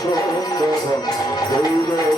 সর্বভীত পরিজন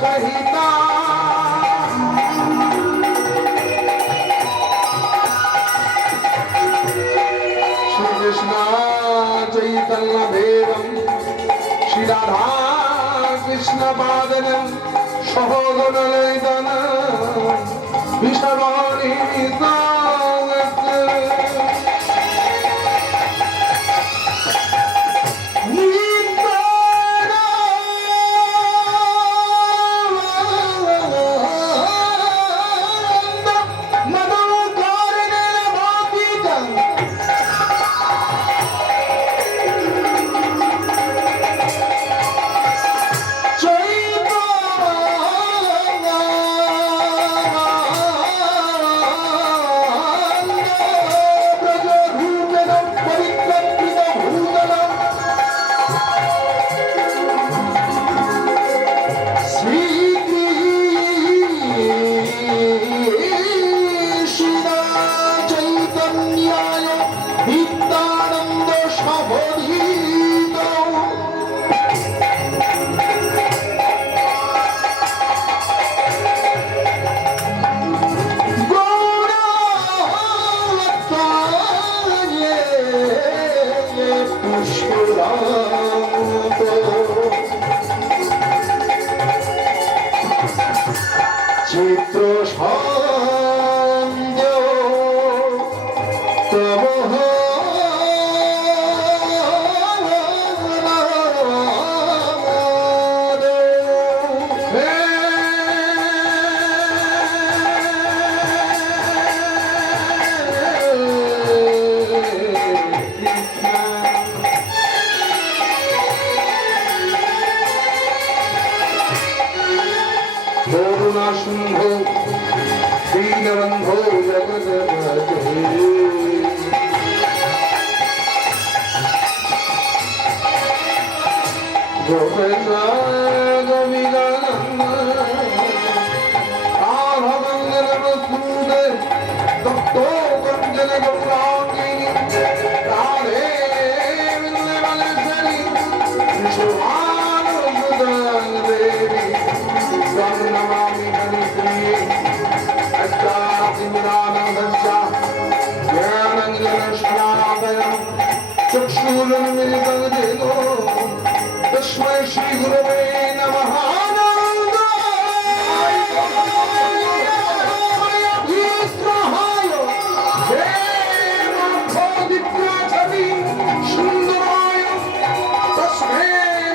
সহিতা সহগণলয়দানা বিষবাণী চিত্র করুণা সিন্ধু দীনবন্ধু জগৎপতে গোপেশ গোবিন্দ আভঙ্গল বসুদে দত্ত গঞ্জন গৌরাঙ্গিনী রাধে বিন্দবলেশ্বরী সুভান সুদং দেবী नमामि हरिप्रिये अष्टासिमरानन्दस्या ज्ञानञ्जनशलाकयं चक्षुरुन्मिलितं येनो तस्मै श्रीगुरवे नमः सुन्दराय तस्मै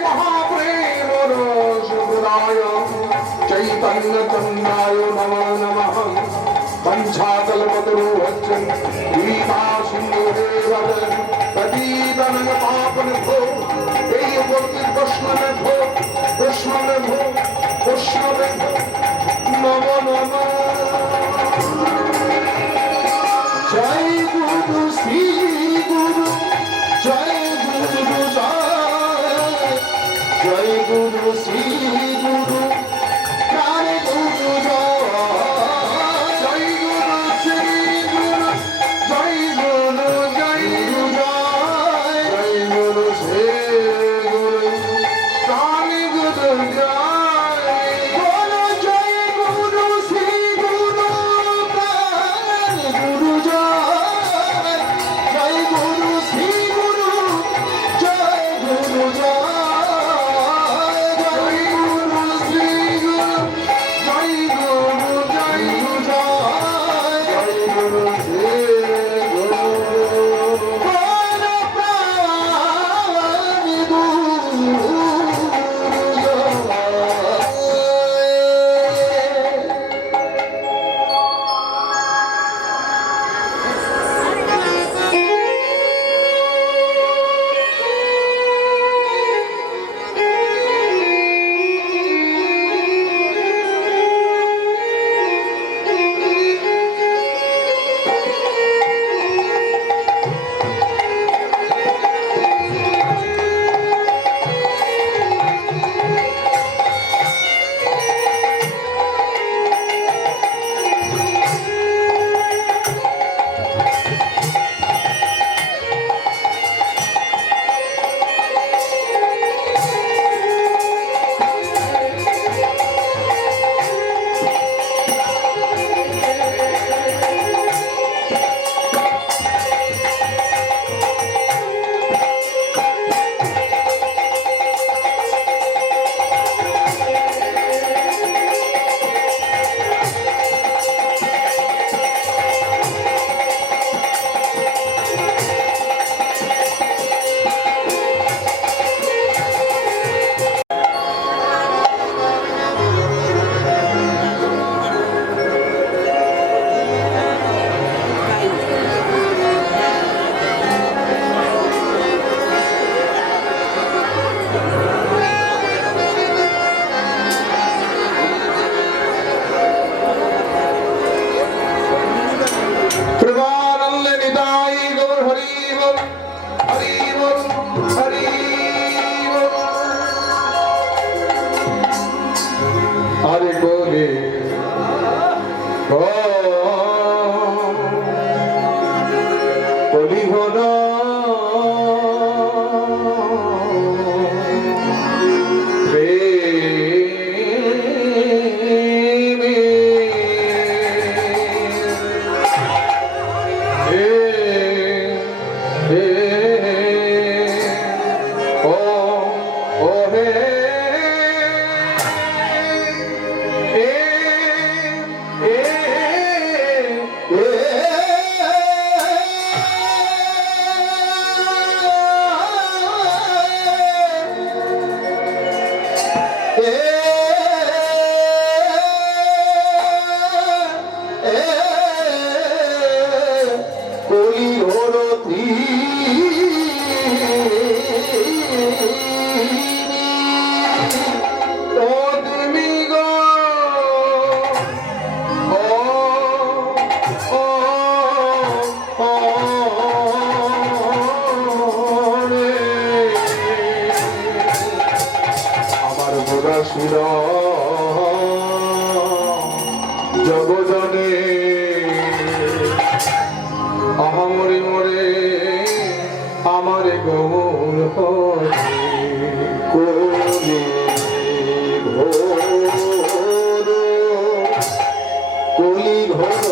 महाप्रेम रसगुराय चैतन्यचन्द्राय नमो नमः पंचाकल्पतरुभ्यं गीतासिन्धुदेव पतितनय पावनभो এই উপস্থিত বৈষ্ণবে ভো বৈষ্ণবে ভো বৈষ্ণবে ভো নমো নমো জয় গুরু শ্রী গুরু জয় গুরু জয় গুরু শ্রী গুরু God কলিঘন জগজনে আহামরে মরে আমার গৌর কলি ঘোর কলি ঘোর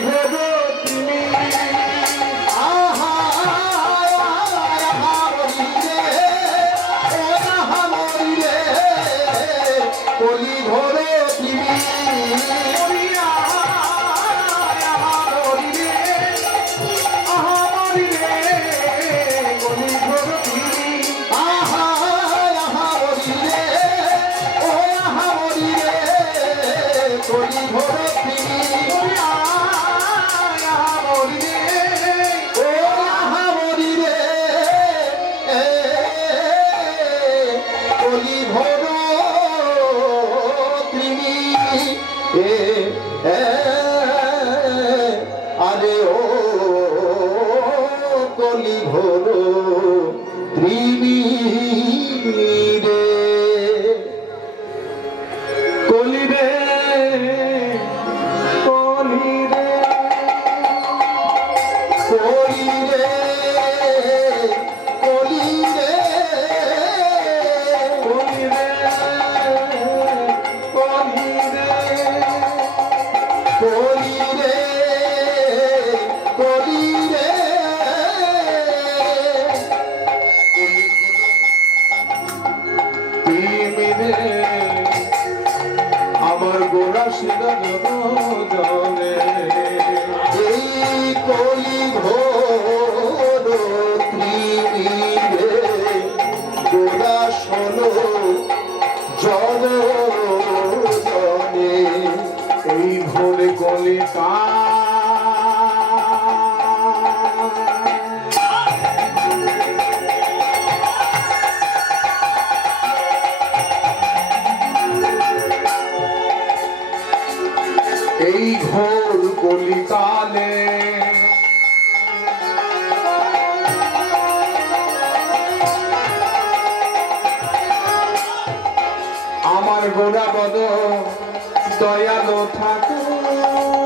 ঘোর তুমি কলি ঘোর তুমি আরে ও কলি ঘোর ত্রিমি রে কলি রে কলি রে কলি রে কলি রে কলি রে কলি রে কলি রে কলি রে তুমি রে আমার গোড়া শিরা জলে এই কলি ঘোর ত্রিমি রে গোড়া শোনো জল জলে এই ভোরে গলে এই ঘোর কলিকালে আমার গোড়া বদ দয়ালো ঠাকুর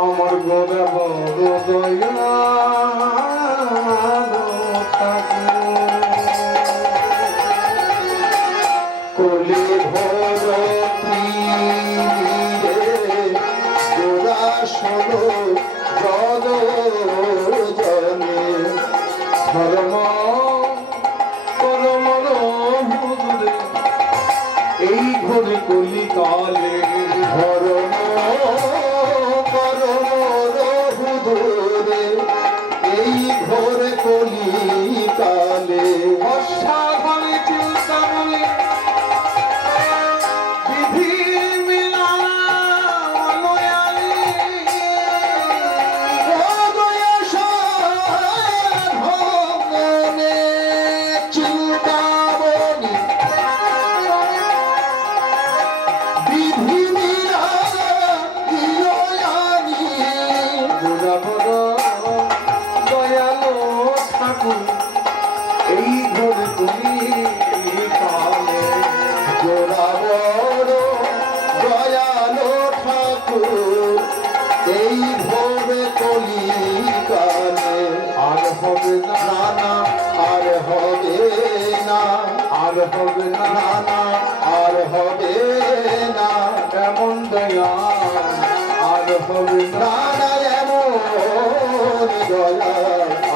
আমার গোড়া বড় দয়ালো কলি ভোর গোড়া শোনো জল জলে ধর্ম করম এই ঘরে কলি কালে ধর্ম এই ঘোর কলি কালে অসাধনে চিন্তামণি বিধি মিলায়ালি সাধনে চিন্তামণি বিধি মিলায়ালি দয়ালো ঠাকুর এই ঘোর কলি কালে গোড়া বড় দয়ালো ঠাকুর এই ঘোর কলি কালে আর হবে না না আর হবে না আর হবে না না আর হবে না এমন দয়া আর হবে না না এমন দয়া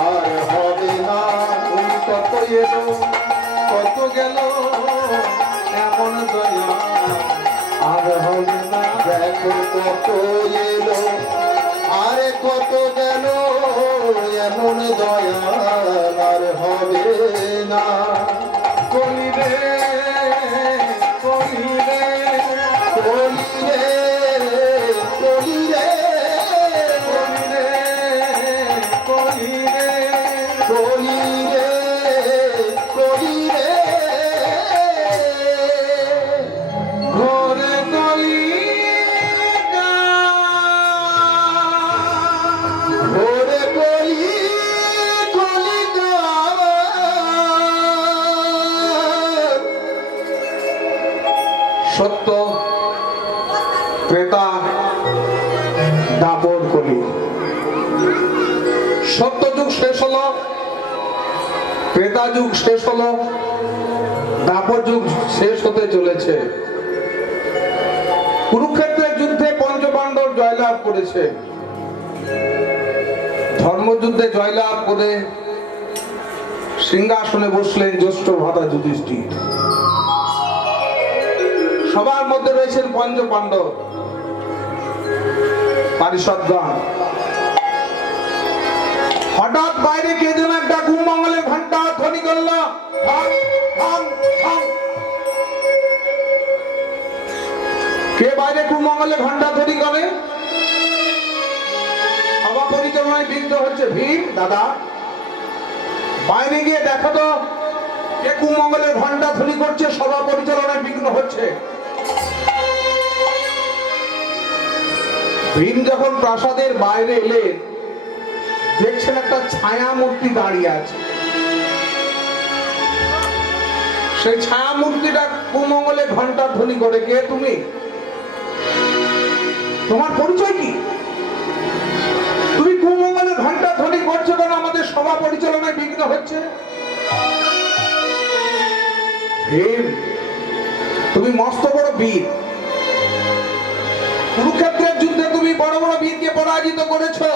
আর হবে না কত এলো কত গেল এমন দয়া আর হবে না দেখো কত এলো আরে কত গেল এমন দয়া আর হবে না কলি রে কলি রে সত্য ত্রেতা দাপর কলি। সত্য যুগ শেষ হলো, ত্রেতা যুগ শেষ হলো, দাপর যুগ শেষ হতে চলেছে। কুরুক্ষেত্রের যুদ্ধে পঞ্চপাণ্ডব জয়লাভ করেছে। ধর্মযুদ্ধে জয়লাভ করে সিংহাসনে বসলেন জ্যেষ্ঠ ভ্রাতা যুধিষ্ঠির। সবার মধ্যে রয়েছেন পঞ্চপাণ্ডব, পারিষদগণ। হঠাৎ বাইরে কে যেন একটা কুমঙ্গলের ঘন্টা ধ্বনি করল। কে বাইরে কুমঙ্গলের ঘন্টা ধ্বনি করে? সভা পরিচালনায় বিঘ্ন হচ্ছে। ভীম, দাদা বাইরে গিয়ে দেখো তো কে কুমঙ্গলের ঘন্টা ধ্বনি করছে, সভা পরিচালনায় বিঘ্ন হচ্ছে। ভীম যখন প্রাসাদের বাইরে এলেন, দেখছেন একটা ছায়া মূর্তি দাঁড়িয়ে আছে। সেই ছায়া মূর্তিটা কুমঙ্গলে ঘন্টা ধ্বনি করে। কে তুমি? তোমার পরিচয় কি? তুমি কুমঙ্গলে ঘন্টা ধ্বনি করছো কেন? আমাদের সভা পরিচালনায় বিঘ্ন হচ্ছে। ভীম, তুমি মস্ত বড় বীর। কুরুক্ষেত্রের যুদ্ধে তুমি বড় বড় বীরকে পরাজিত করেছো।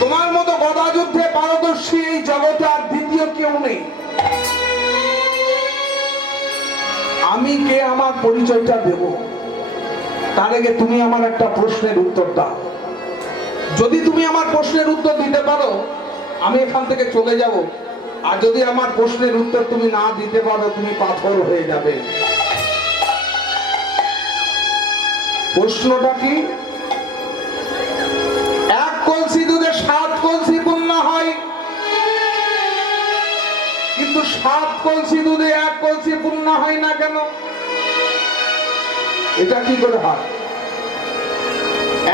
তোমার মতো গদা যুদ্ধে পারদর্শী এই জগতে আর দ্বিতীয় কেউ নেই। আমি কে, আমার পরিচয়টা দেব। তার আগে তুমি আমার একটা প্রশ্নের উত্তর দাও। যদি তুমি আমার প্রশ্নের উত্তর দিতে পারো, আমি এখান থেকে চলে যাব। আর যদি আমার প্রশ্নের উত্তর তুমি না দিতে পারো, তুমি পাথর হয়ে যাবে। প্রশ্নটা কি? এক কলসি দুধে 7 কলসি পূর্ণ হয়, কিন্তু 7 কলসি দুধে 1 কলসি পূর্ণ হয় না কেন? এটা কি করে হয়?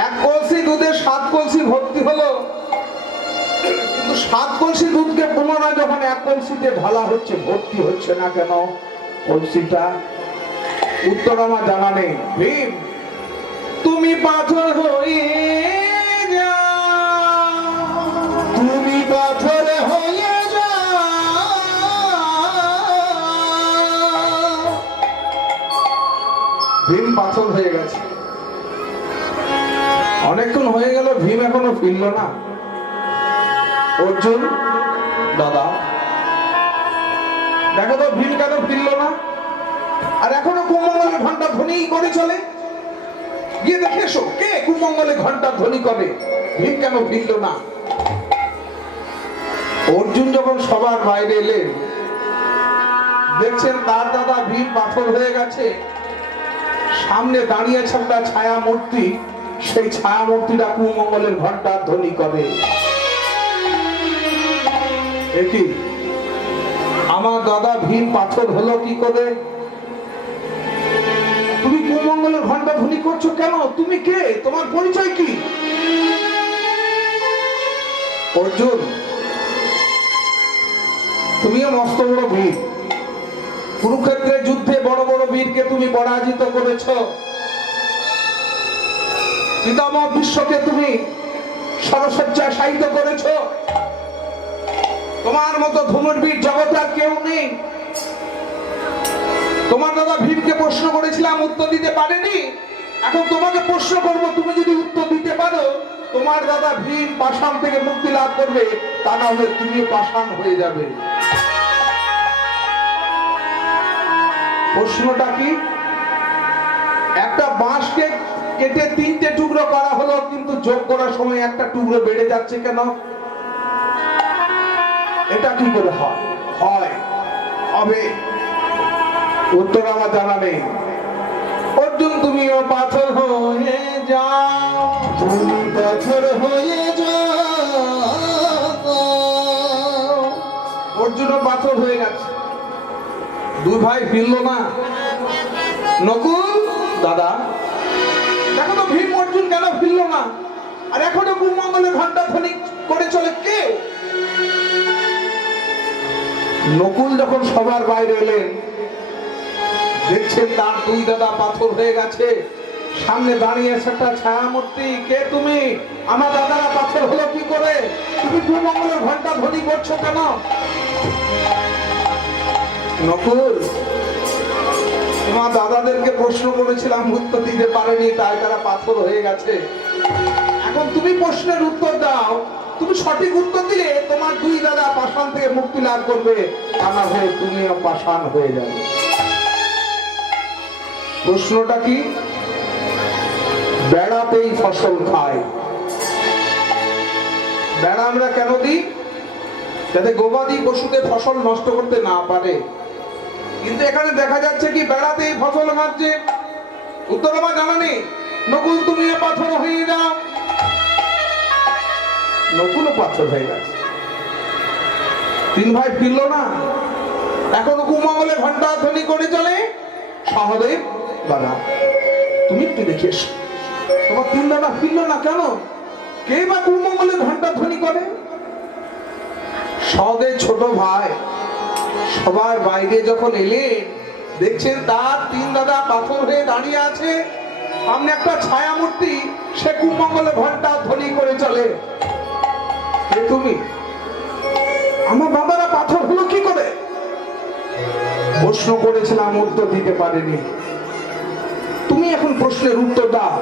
1 কলসি দুধে 7 কলসি ভর্তি হলো, কিন্তু 7 কলসি দুধকে পুনরায় যখন 1 কলসিতে ঢালা হচ্ছে, ভর্তি হচ্ছে না কেন কলসিটা? উত্তর আমার জানা নেই। ভীম, তুমি পাথর হয়ে যাও, তুমি পাথর হয়ে যাও। ভীম পাথর হয়ে গেছে। অনেকক্ষণ হয়ে গেল, ভীম এখনো ফিরল না। অর্জুন, দাদা দেখো তো ভীম কেন ফিরল না? আর এখনো কুমঙ্গলের ঘন্টা ধ্বনি করে চলে। গিয়ে দেখে এসো কে কুমঙ্গলে ঘন্টা ধ্বনি করে। ভীম কেন ফিরল না? অর্জুন যখন সবার বাইরে এলেন, দেখছেন তার দাদা ভীম পাথর হয়ে গেছে। সামনে দাঁড়িয়ে আছে একটা ছায়া মূর্তি। সেই ছায়া মূর্তিটা কুমঙ্গলের ঘন্টা ধ্বনি করে। একই আমার দাদা ভীম পাথর হলো কি করে? তুমি কুমঙ্গলের ঘন্টা ধ্বনি করছো কেন? তুমি কে? তোমার পরিচয় কি? অর্জুন, তুমিও মস্ত বড় বীর। কুরুক্ষেত্রের যুদ্ধে বড় বড় বীরকে তুমি পরাজিত করেছো। পিতামহ বিশ্বকে তুমি সরসজ্জায় শায়িত করেছো। তোমার মতো ধনুর্বীর জগতে আর কেউ নেই। তোমার দাদা ভীমকে প্রশ্ন করেছিলাম, উত্তর দিতে পারেনি। এখন তোমাকে প্রশ্ন করব, তুমি যদি উত্তর দিতে পারো, তোমার দাদা ভীম পাষাণ থেকে মুক্তি লাভ করবে, তা না হলে তুমি পাষাণ হয়ে যাবে। প্রশ্নটা কি? একটা বাঁশকে কেটে 3টে টুকরো করা হলো, কিন্তু যোগ করার সময় একটা টুকরো বেড়ে যাচ্ছে কেন? এটা কি করে হয়? হবে উত্তর আমার জানা নেই। অর্জুন, তুমিও পাথর হয়ে যাও, তুমি পাথর হয়ে যাও। অর্জুনও পাথর হয়ে গেছে। দুই ভাই ফিরল না। নকুল, দাদা দেখো তো ভীম অর্জুন কেন ফিরল না? আর এখনো কুমঙ্গলের ঘন্টা ধ্বনি করে চলে কে? নকুল যখন সবার বাইরে এলেন, দেখছেন তার দুই দাদা পাথর হয়ে গেছে, সামনে দাঁড়িয়ে আছে একটা ছায়ামূর্তি। কে তুমি? আমার দাদারা পাথর হলো কি করে? তুমি কুমঙ্গলের ঘন্টা ধ্বনি করছো কেন? নকুল, তোমার দাদাদেরকে প্রশ্ন করেছিলাম, উত্তর দিতে পারেনি, তাই তারা পাথর হয়ে গেছে। এখন তুমি প্রশ্নের উত্তর দাও। তুমি সঠিক উত্তর দিলে তোমার দুই দাদা পাষাণ থেকে মুক্তি লাভ করবে, তা না হয়ে তুমিও পাষাণ হয়ে যাবে। প্রশ্নটা কি? বেড়াতেই ফসল খায়। বেড়া আমরা কেন দিই? যাতে গবাদি পশুতে ফসল নষ্ট করতে না পারে। কিন্তু এখানে দেখা যাচ্ছে কি বেড়াতেই ফসল খাচ্ছে। উত্তর আমার জানা নেই। নকুল, তুমিও পাথর হয়ে যাও। নকুলও পাথর হয়ে গেছে। তিন ভাই ফিরল না। এখনো কুমঙ্গলে ঘন্টা ধ্বনি করে চলে। সহদেব দাদা, তুমি একটু দেখে এসো, তোমার তিন দাদা ফিরল না কেন? কে বা কুমঙ্গলে ঘন্টা ধ্বনি করে? সহদেব ছোট ভাই সবার বাইরে যখন এলেন, দেখছেন তার তিন দাদা পাথর হয়ে দাঁড়িয়ে আছে, সামনে একটা ছায়া মূর্তি, সে কুমঙ্গলে ঘন্টা ধ্বনি করে চলে। কে তুমি? আমার দাদারা পাথর হলো কি করে? প্রশ্ন করেছিলাম, উত্তর দিতে পারেনি। তুমি এখন প্রশ্নের উত্তর দাও।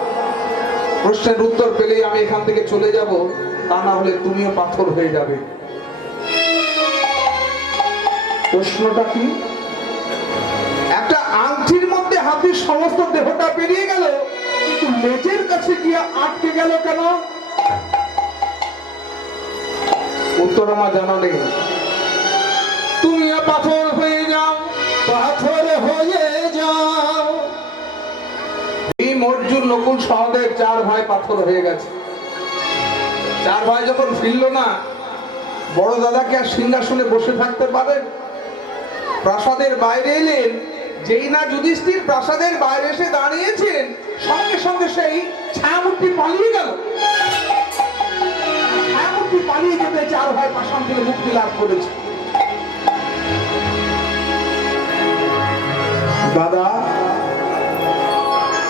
প্রশ্নের উত্তর পেলেই আমি এখান থেকে চলে যাব, তা না হলে তুমিও পাথর হয়ে যাবে। প্রশ্নটা কি? একটা আংটির মধ্যে হাতির সমস্ত দেহটা পেরিয়ে গেল, কিন্তু লেজের কাছে গিয়ে আটকে গেল কেন? উত্তর আমার জানা নেই। তুমিও পাথর হয়ে যাও, পাথর হয়ে যাও। ভীম, অর্জুন, নকুল, সহদেব চার ভাই পাথর হয়ে গেছে। চার ভাই যখন ফিরল না, বড় দাদাকে আর সিংহাসনে বসে থাকতে পারেন? প্রাসাদের বাইরে এলেন, যেই না যুধিষ্ঠির প্রাসাদের বাইরে এসে দাঁড়িয়েছেন, সঙ্গে সঙ্গে সেই ছায়ামূর্তি পালিয়ে গেল। ছায়ামূর্তি পালিয়ে যেতে চার ভাই পাষাণ থেকে মুক্তি লাভ করেছে। দাদা,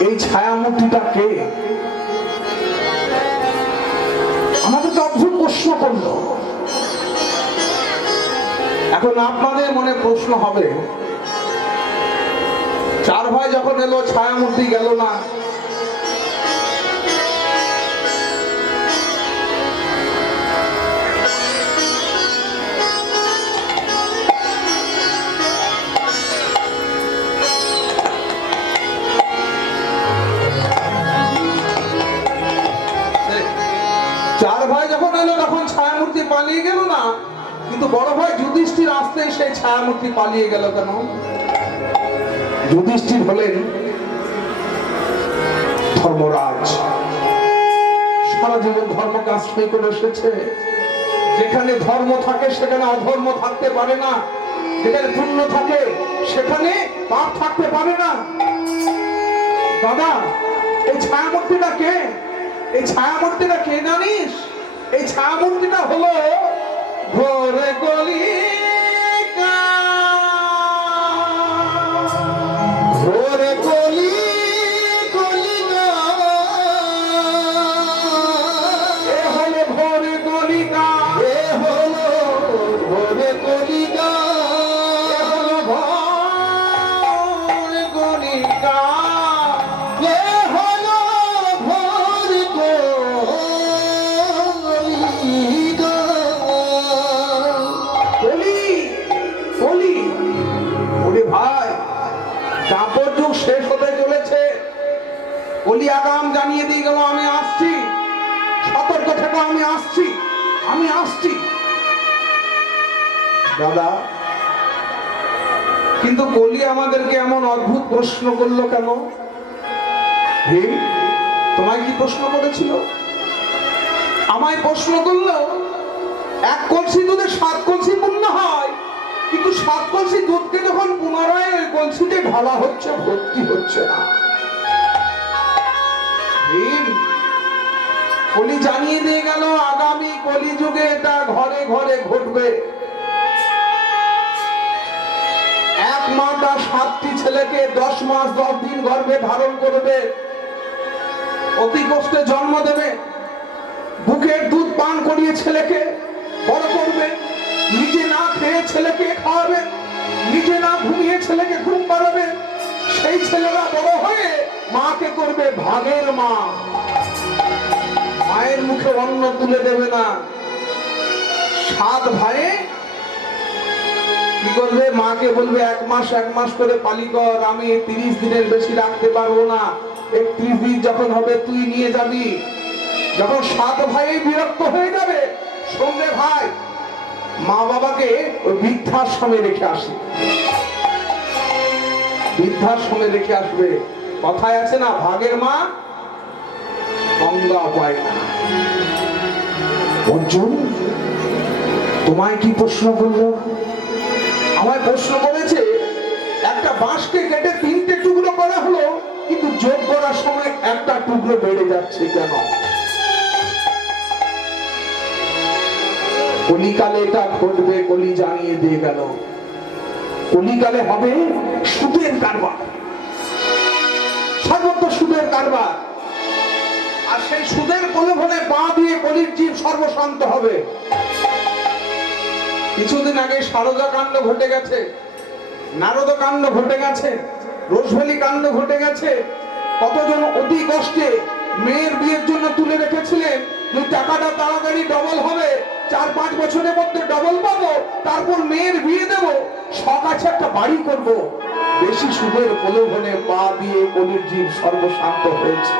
এই ছায়ামূর্তিটা কে? আমাদেরকে অদ্ভুত প্রশ্ন করলো। এখন আপনাদের মনে প্রশ্ন হবে, চার ভাই যখন এলো, ছায়ামূর্তি গেল না, চার ভাই যখন এলো তখন ছায়ামূর্তি পালিয়ে গেল না, কিন্তু বড় ভাই যুধিষ্ঠির আসতে সেই ছায়ামূর্তি পালিয়ে গেল কেন? যুধিষ্ঠির হলেন ধর্মরাজ, সারা জীবন ধর্মকে আশ্রয় করে এসেছে। যেখানে ধর্ম থাকে সেখানে অধর্ম থাকতে পারে না, যেখানে পুণ্য থাকে সেখানে পাপ থাকতে পারে না। দাদা, এই ছায়ামূর্তিটা কে? এই ছায়ামূর্তিটা কে জানিস? এই ছায়ামূর্তিটা হলো ঘোরে কলিকা, ঘোরে কলি কলিকা, এ হলো ঘোরে কলিকা, এ হলো ঘোরে কলিকা, এ হলো ঘোরে কলিকা, এ হলো ঘোরে কলিকা। কলি কলি, ওরে ভাই, দাপর যুগ শেষ হতে চলেছে। কলি আগাম জানিয়ে দিয়ে গেল, আমি আসছি, সতর্ক থেকে আমি আসছি, আমি আসছি। দাদা, কিন্তু কলি আমাদেরকে এমন অদ্ভুত প্রশ্ন করলো কেন? ভীম, তোমায় কি প্রশ্ন করেছিল? আমায় প্রশ্ন করলো, এক কলসি দুধে 7 কলসি পুণ্য হয়, কিন্তু 7 কলসি দুধকে যখন পুনরায় ওই কলসিতে ঢালা হচ্ছে, ভর্তি হচ্ছে না। ভীম, কলি জানিয়ে দিয়ে গেল, আগামী কলি যুগে এটা ঘরে ঘরে ঘটবে। এক মা তার 7টি ছেলেকে 10 মাস 10 দিন গর্ভে ধারণ করবে, অতি কষ্টে জন্ম দেবে, বুকের দুধ পান করিয়ে ছেলেকে বড় করবে, নিজে না খেয়ে ছেলেকে খাওয়াবে, নিজে না ঘুমিয়ে ছেলেকে ঘুম পাড়াবে। সেই ছেলেরা বড় হয়ে মাকে করবে ভাগের মা, মায়ের মুখে অন্ন তুলে দেবে না। 7 ভাইয়ে কি করবে? মাকে বলবে 1 মাস করে পালি কর, আমি 30 দিনের বেশি রাখতে পারবো না, 31 দিন যখন হবে তুই নিয়ে যাবি। যখন 7 ভাই বিরক্ত হয়ে যাবে, সঙ্গে ভাই মা বাবাকে ওই বৃদ্ধাশ্রমে রেখে আসে, বৃদ্ধাশ্রমে রেখে আসবে। কথায় আছে না, ভাগের মা গঙ্গা পায় না। অর্জুন তোমায় কি প্রশ্ন করলো? আমায় প্রশ্ন করেছে, একটা বাঁশকে কেটে 3টে টুকরো করা হলো, কিন্তু যোগ করার সময় একটা টুকরো বেড়ে যাচ্ছে কেন? কলিকালে এটা ঘটবে, কলি জানিয়ে দিয়ে গেল। কলিকালে হবে সুদের কারবার, সর্বত্র সুদের কারবার। আর সেই সুদের প্রলোভনে পা দিয়ে কলির জীব সর্বশান্ত হবে। কিছুদিন আগে সারদা কাণ্ড ঘটে গেছে, নারদ কাণ্ড ঘটে গেছে, রোজভ্যালি কাণ্ড ঘটে গেছে। কতজন অতি কষ্টে মেয়ের বিয়ের জন্য তুলে রেখেছিলেন যে টাকাটা তাড়াতাড়ি ডবল হবে, 4-5 বছরের মধ্যে ডবল পাবো, তারপর মেয়ের বিয়ে দেবো, শখ আছে একটা বাড়ি করব। বেশি সুদের প্রলোভনে পা দিয়ে কলির জীব সর্বশান্ত হয়েছে।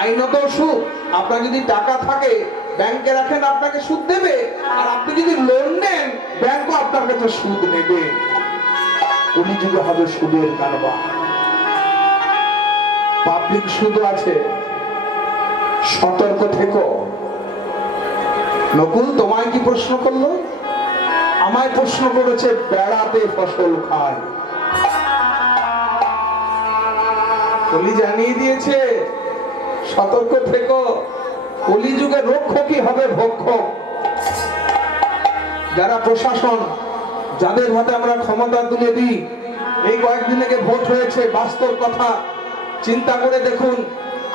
আইনত সুদ, আপনার যদি টাকা থাকে ব্যাংকে রাখেন আপনাকে সুদ দেবে, আর আপনি যদি লোন নেন ব্যাংকও আপনার কাছে সুদ নেবে। কলিযুগে হবে সুদের কারবার। পাবলিক সুদ আছে, সতর্ক থেকো। নকুল তোমায় কি প্রশ্ন করলো? আমায় প্রশ্ন করেছে, বেড়াতে ফসল খায়। কলি জানিয়ে দিয়েছে, সতর্ক থেকো, কলিযুগে রক্ষকই হবে ভক্ষক। যারা প্রশাসন, যাদের হাতে আমরা ক্ষমতা তুলে দিই, এই কয়েকদিন আগে ভোট হয়েছে, বাস্তব কথা চিন্তা করে দেখুন।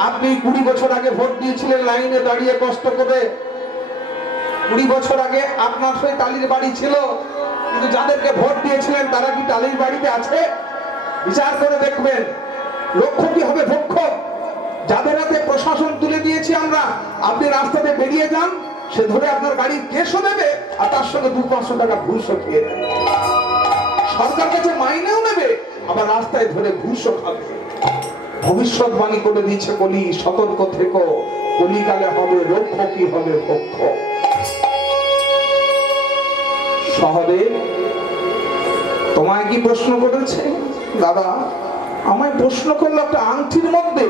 আপনি 20 বছর আগে ভোট দিয়েছিলেন লাইনে দাঁড়িয়ে কষ্ট করে, 20 বছর আগে আপনার সেই টালির বাড়ি ছিল, কিন্তু যাদেরকে ভোট দিয়েছিলেন তারা কি টালির বাড়িতে আছে? বিচার করে দেখবেন। রক্ষকই হবে ভক্ষক। যাদের হাতে প্রশাসন তুলে দিয়েছি আমরা, আপনি রাস্তাতে বেরিয়ে যান, সে ধরে আপনার গাড়ির কেসও দেবে, আর তার সঙ্গে 200-500 টাকা ঘুষও খেয়ে দেবে। সরকার কাছে মাইনেও নেবে, আবার রাস্তায় ধরে ঘুষও খাবে। ভবিষ্যৎবাণী করে দিয়েছে কলি, সতর্ক থেকো, কলিকালে হবে রক্ষকই হবে ভক্ষক। সহদেব তোমায় কি প্রশ্ন করেছে? দাদা আমায় প্রশ্ন করলো, একটা আংটির মধ্যে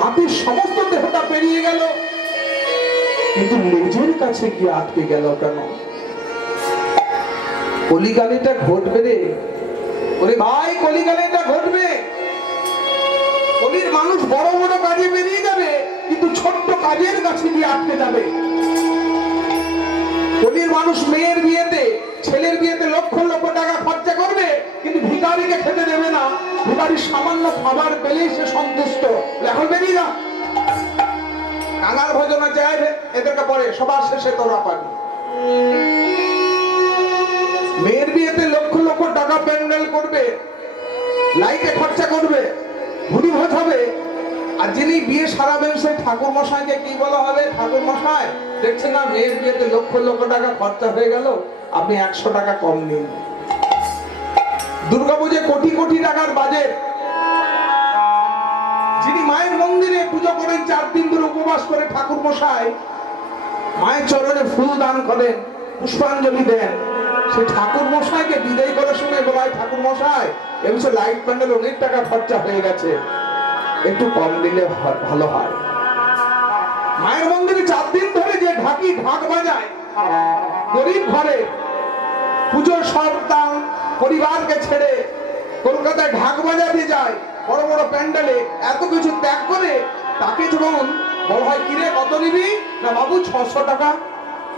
হাতির সমস্ত দেহটা পেরিয়ে গেল, কিন্তু লেজের কাছে গিয়ে আটকে গেল কেন? কলিকালে এটা ঘটবে রে। ওরে ভাই, কলিকালে এটা ঘটবে। কলির মানুষ বড় বড় কাজে বেরিয়ে যাবে, কিন্তু ছোট্ট কাজের কাছে গিয়ে আটকে যাবে। কলির মানুষ মেয়ের বিয়েতে, ছেলের বিয়েতে লক্ষ লক্ষ টাকা খরচা করবে, কিন্তু ভিখারিকে খেতে দেবে না। ভিখারির সামান্য খাবার পেলেই সে সন্তুষ্ট। এখন বেরিয়ে যা, কাঙাল ভোজনা চায় এদেরকে পরে, সবার শেষে তোরা পাবি। মেয়ের বিয়েতে লক্ষ লক্ষ টাকা প্যান্ডেল করবে, লাইটে খরচা করবে, ভুড়ি ভোজ হবে, আর যিনি বিয়ে সারাবেন সেই ঠাকুর মশাইকে কি বলা হবে? ঠাকুর মশাই দেখছেন না মেয়ের বিয়েতে লক্ষ লক্ষ টাকা খরচা হয়ে গেল, আপনি 100 টাকা কম নিন। দুর্গাপুজো কোটি কোটি টাকার বাজেট। যিনি মায়ের মন্দিরে পুজো করেন, 4 দিন ধরে উপবাস করে ঠাকুর মশাই মায়ের চরণে ফুল দান করেন, পুষ্পাঞ্জলি দেন, সেই ঠাকুর মশাইকে বিদায় করার সময় বলা হয়, ঠাকুর মশাই এবছর লাইট প্যান্ডেল অনেক টাকা খরচা হয়ে গেছে, একটু কম দিলে ভালো হয়। মায়ের মন্দিরে 4 দিন ধরে যে ঢাকি ঢাক বাজায়, গরিব ঘরে পুজোর সব দাম পরিবারকে ছেড়ে কলকাতায় ঢাক বাজাতে যায়, বড় বড় প্যান্ডেলে এত কিছু ত্যাগ করে, তাকে যখন বলা হয় কিরে কত নিবি? না বাবু 600 টাকা।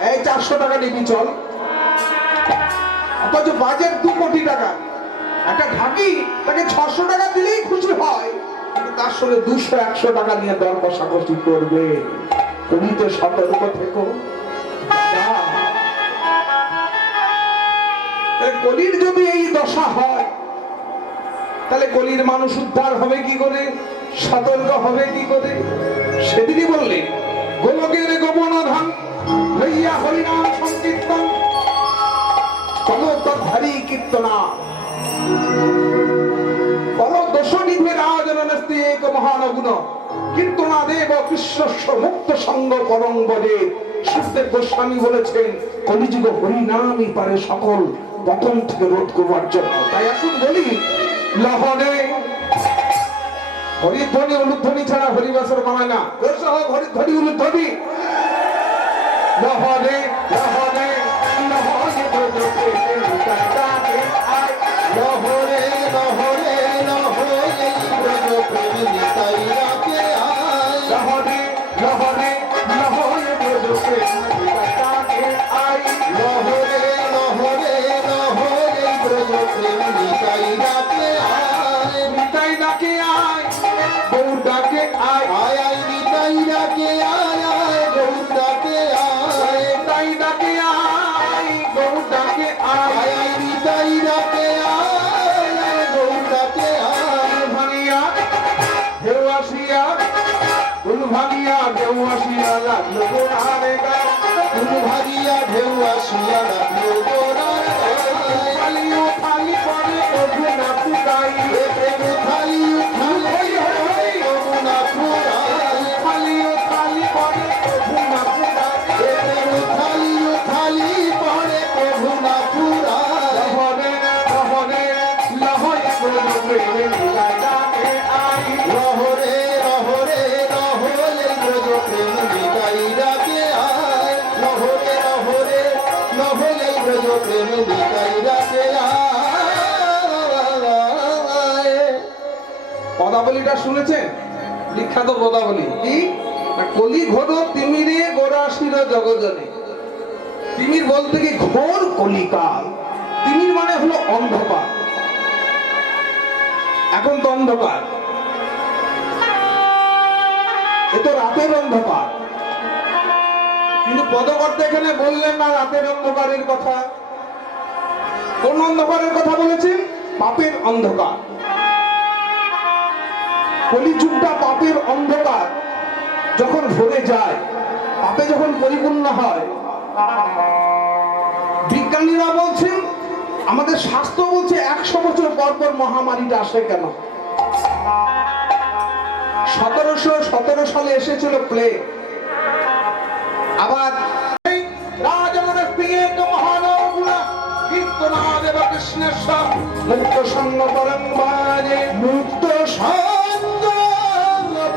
এই 400 টাকা নিবি চল। অথচ বাজেট 2 কোটি টাকা। একটা ঢাকি তাকে 600 টাকা দিলেই খুশি হয়, কিন্তু তার সঙ্গে 200-100 টাকা নিয়ে দর কষাকষি করবে। তুমি তো সতর্ক থেকো। কলির যদি এই দশা হয়, তাহলে কলির মানুষ উদ্ধার হবে কি করে, সতর্ক হবে কি করে? সেদিনই বললেন, গোলকের গোপন ধান লইয়া হরিনাম সংকীর্তন কলতধারী কীর্তনা পরদোষনিধে রাজনস্তি এক মহানগুণ কীর্তনা দেব কৃষ্ণস্ব মুক্ত সঙ্গ পরম বলে। সুখদেব গোস্বামী বলেছেন, কলিযুগ হরিনামই পারে সকল পতন থেকে রোধ করবার জন্য। তাই আসুন বলি, লহনে হরিধ্বনি অনুধ্বনি ছাড়া হরিবাসর মানায় না। হোক হরিধ্বনি অনুধ্বনি। লহনে লহনে লহনে ব্রজকে নিতাইকে আয়, লহরে লহরে লহরে ব্রজ প্রেম নিতাইকে আয়। লহনে লহনে লহনে ব্রজকে নিতাইকে আয়, লহরে লহরে লহরে ব্রজ প্রেম নিতাইকে আয়। নিতাই ডাকে আয়, গৌর ডাকে আয়, আয় আয় নিতাইকে আয় আয় গৌর ডাকে আয়। নিতাই ডাকে আয়, গৌর ডাকে আয়। আয় আয় নিতাইকে আয় আয় গৌর ডাকে আয়। ভাঙিয়া ঢেউ আসিয়া, ফুল ভাঙিয়া ঢেউ আসিয়া লাগলো গোড়ারে গায়ে। ফুল ভাগিয়া ঢেউ আসিয়া লাগলো গোড়ার গায়ে। খালি ও খালি পরে প্রভু না ফুটাই, প্রেম থালি উঠাই যমুনা ফুরাই। খালি ও খালি পরে প্রভু না ফুটাই। প্রেম থালি উঠালি পরে প্রভু না ফুরাই। লহরে লহরে লহরে ব্রজ প্রেমে নিতাই ডাকে আই। লহরে লহরে লহরে ব্রজ প্রেম নিতাই ডাকে আয়। লহরে লহরে লহরে ব্রজ প্রেম নিতাই ডাকে আয়। পদাবলীটা শুনেছেন? বিখ্যাত পদাবলী কি? না, কলি ঘোর তিমিরে গোরাশির জগজনে। তিমির বলতে কি ঘোর কলিকাল। তিমির মানে হলো অন্ধকার। এখন তো অন্ধকার, এ তো রাতের অন্ধকার। কিন্তু পদকর্তা এখানে বললেন না রাতের অন্ধকারের কথা। কোন অন্ধকারের কথা বলেছেন? পাপের অন্ধকার। কলিযুগটা পাপের অন্ধকার যখন ভরে যায়, পাপে যখন পরিপূর্ণ হয়, বিজ্ঞানীরা বলছেন, আমাদের শাস্ত্র বলছে 100 বছর পর পর মহামারীটা আসে কেন? 1717 সালে এসেছিল প্লেগ। আবার মুক্ত সঙ্গ পরম বাজে, মুক্ত সঙ্গ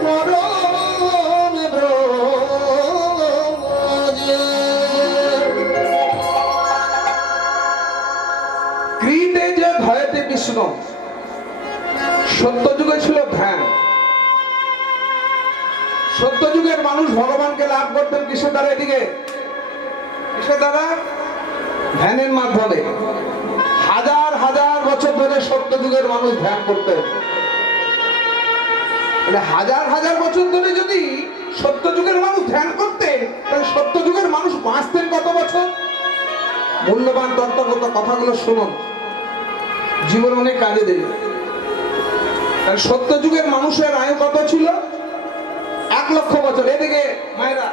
পরম ব্রজে। ক্রীতে যে ভয়তে বিষ্ণু। সত্যযুগে ছিল ধ্যান। সত্যযুগের মানুষ ভগবানকে লাভ করতেন কিসের দ্বারা? এদিকে কিসের দ্বারা? ধ্যানের মাধ্যমে। হাজার হাজার বছর ধরে সত্যযুগের মানুষ ধ্যান করতেন। হাজার হাজার বছর ধরে যদি সত্যযুগের মানুষ ধ্যান করতেন, তাহলে সত্যযুগের মানুষ বাঁচতেন কত বছর? মূল্যবান তত্ত্বগত কথাগুলো শুনুন, জীবন অনেক কাজে দেবে। সত্যযুগের মানুষের আয়ু কত ছিল? 1 লক্ষ বছর। এদিকে মায়েরা,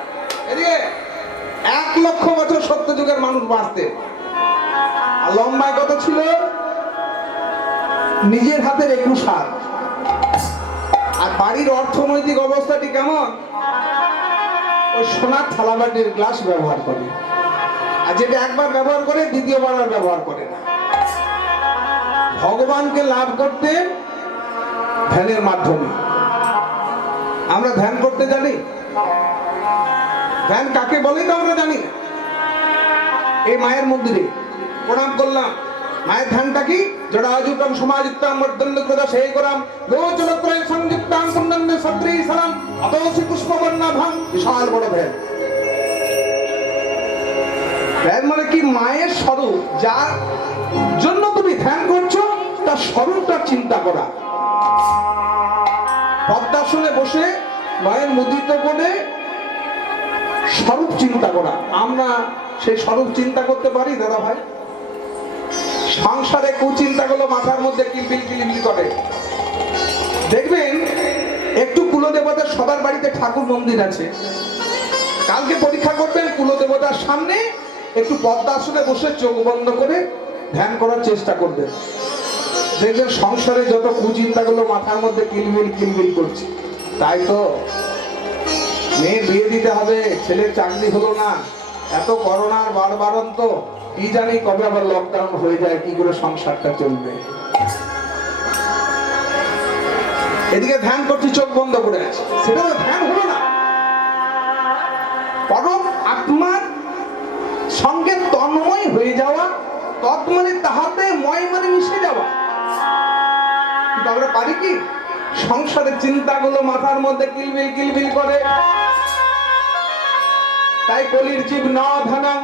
এদিকে 1 লক্ষ বছর সত্যযুগের মানুষ বাঁচতেন। আর লম্বায় কত ছিল? নিজের হাতের 21 হাত। আর বাড়ির অর্থনৈতিক অবস্থাটি কেমন? ওই সোনার থালাবাটির গ্লাস ব্যবহার করে, আর যেটা একবার ব্যবহার করে দ্বিতীয়বার আর ব্যবহার করে না। ভগবানকে লাভ করতে ধ্যানের মাধ্যমে। আমরা ধ্যান করতে জানি? ধ্যান কাকে বলে তো আমরা জানি না। এই মায়ের মন্দিরে প্রণাম করলাম, মায়ের ধ্যানটা কি? জড়াযুক্তম সমাযুক্তম মর্দন্ডক্রদা সেই করাম গোচরত্রয় সংযুক্তাম পুণ্যন্দে সত্রী সালাম অতসি পুষ্পবর্ণাভাম। বিশাল বড় ধ্যান। ধ্যান মানে কি? মায়ের স্বরূপ, যার জন্য তুমি ধ্যান করছো, তার স্বরূপটা চিন্তা করা। পদ্মাসনে বসে নয়ন মুদিত করে স্বরূপ চিন্তা করা। আমরা সেই স্বরূপ চিন্তা করতে পারি দাদা ভাই? সংসারে কুচিন্তাগুলো মাথার মধ্যে কিলবিল কিলবিল করে। দেখবেন একটু কুলদেবতার সবার বাড়িতে ঠাকুর মন্দির আছে, কালকে পরীক্ষা করবেন কুলদেবতার সামনে একটু পদ্মাসনে বসে চোখ বন্ধ করে ধ্যান করার চেষ্টা করবেন। দেখবেন সংসারে যত কুচিন্তাগুলো মাথার মধ্যে কিলবিল কিলবিল করছে। তাই তো মেয়ে বিয়ে দিতে হবে, ছেলের চাকরি হলো না, এত করোনার বারবারন্ত, কি জানি কবে আবার লকডাউন হয়ে যায়, কি করে সংসারটা চলবে। এদিকে ধ্যান করছি চোখ বন্ধ করে আছে, সেটা তো ধ্যান হলো না। পরম আত্মার সঙ্গে তন্ময় হয়ে যাওয়া, তৎ মানে তাহাতে ময় মানে মিশে যাওয়া। কিন্তু আমরা পারি কি? সংসারের চিন্তাগুলো মাথার মধ্যে কিলবিল কিলবিল করে। তাই কলির জীব ন ধনং,